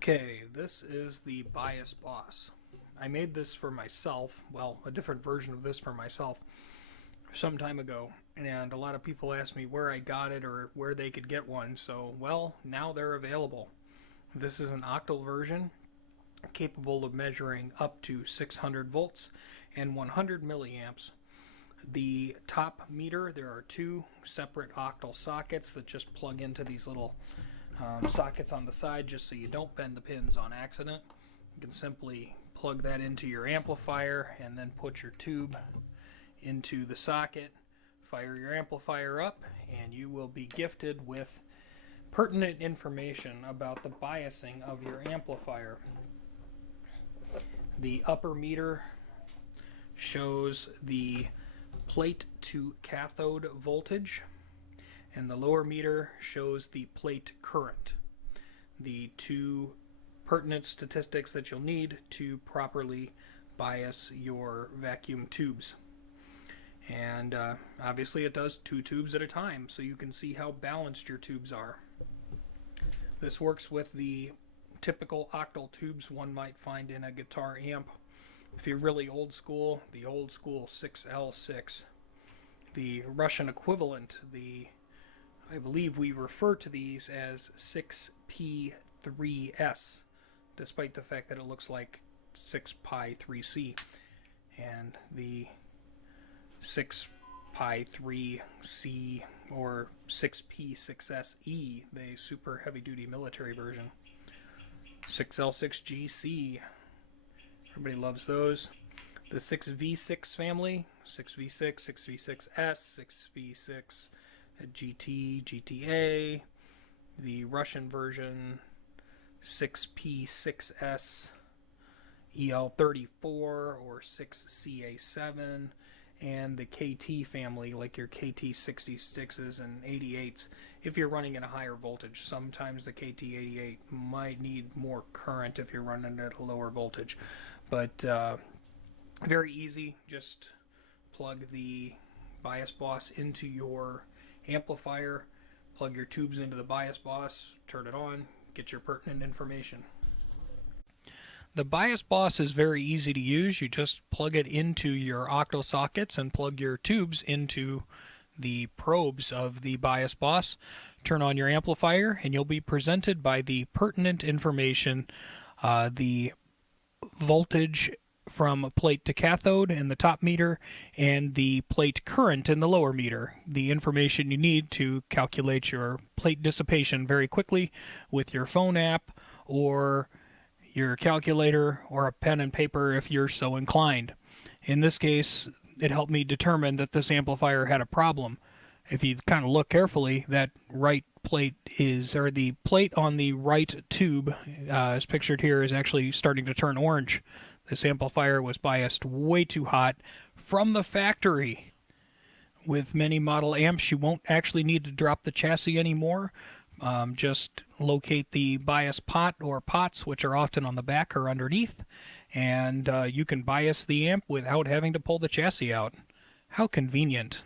Okay, this is the Bias Boss. I made this for myself, well, a different version of this for myself, some time ago, and a lot of people asked me where I got it or where they could get one, so, well, now they're available. This is an octal version, capable of measuring up to 600 volts and 100 milliamps. The top meter, there are two separate octal sockets that just plug into these little sockets on the side just so you don't bend the pins on accident. You can simply plug that into your amplifier and then put your tube into the socket, fire your amplifier up, and you will be gifted with pertinent information about the biasing of your amplifier. The upper meter shows the plate to cathode voltage, and the lower meter shows the plate current. The two pertinent statistics that you'll need to properly bias your vacuum tubes. And obviously it does 2 tubes at a time, so you can see how balanced your tubes are. This works with the typical octal tubes one might find in a guitar amp. If you're really old school, the old school 6L6. The Russian equivalent, I believe we refer to these as 6P3S, despite the fact that it looks like 6Pi3C. And the 6Pi3C or 6P6SE, the super heavy-duty military version. 6L6GC, everybody loves those. The 6V6 family, 6V6, 6V6S, 6V6 GT, GTA, the Russian version 6P6S, EL34 or 6CA7, and the KT family, like your KT66s and 88s. If you're running at a higher voltage, sometimes the KT88 might need more current if you're running at a lower voltage. But very easy, just plug the Bias Boss into your amplifier, plug your tubes into the Bias Boss, turn it on, get your pertinent information. The Bias Boss is very easy to use. You just plug it into your octal sockets and plug your tubes into the probes of the Bias Boss. Turn on your amplifier and you'll be presented by the pertinent information, the voltage from plate to cathode in the top meter and the plate current in the lower meter. The information you need to calculate your plate dissipation very quickly with your phone app or your calculator or a pen and paper if you're so inclined. In this case, it helped me determine that this amplifier had a problem. If you kind of look carefully, that right plate or the plate on the right tube, as pictured here, is actually starting to turn orange. This amplifier was biased way too hot from the factory. With many model amps, you won't actually need to drop the chassis anymore. Just locate the bias pot or pots, which are often on the back or underneath, and you can bias the amp without having to pull the chassis out. How convenient.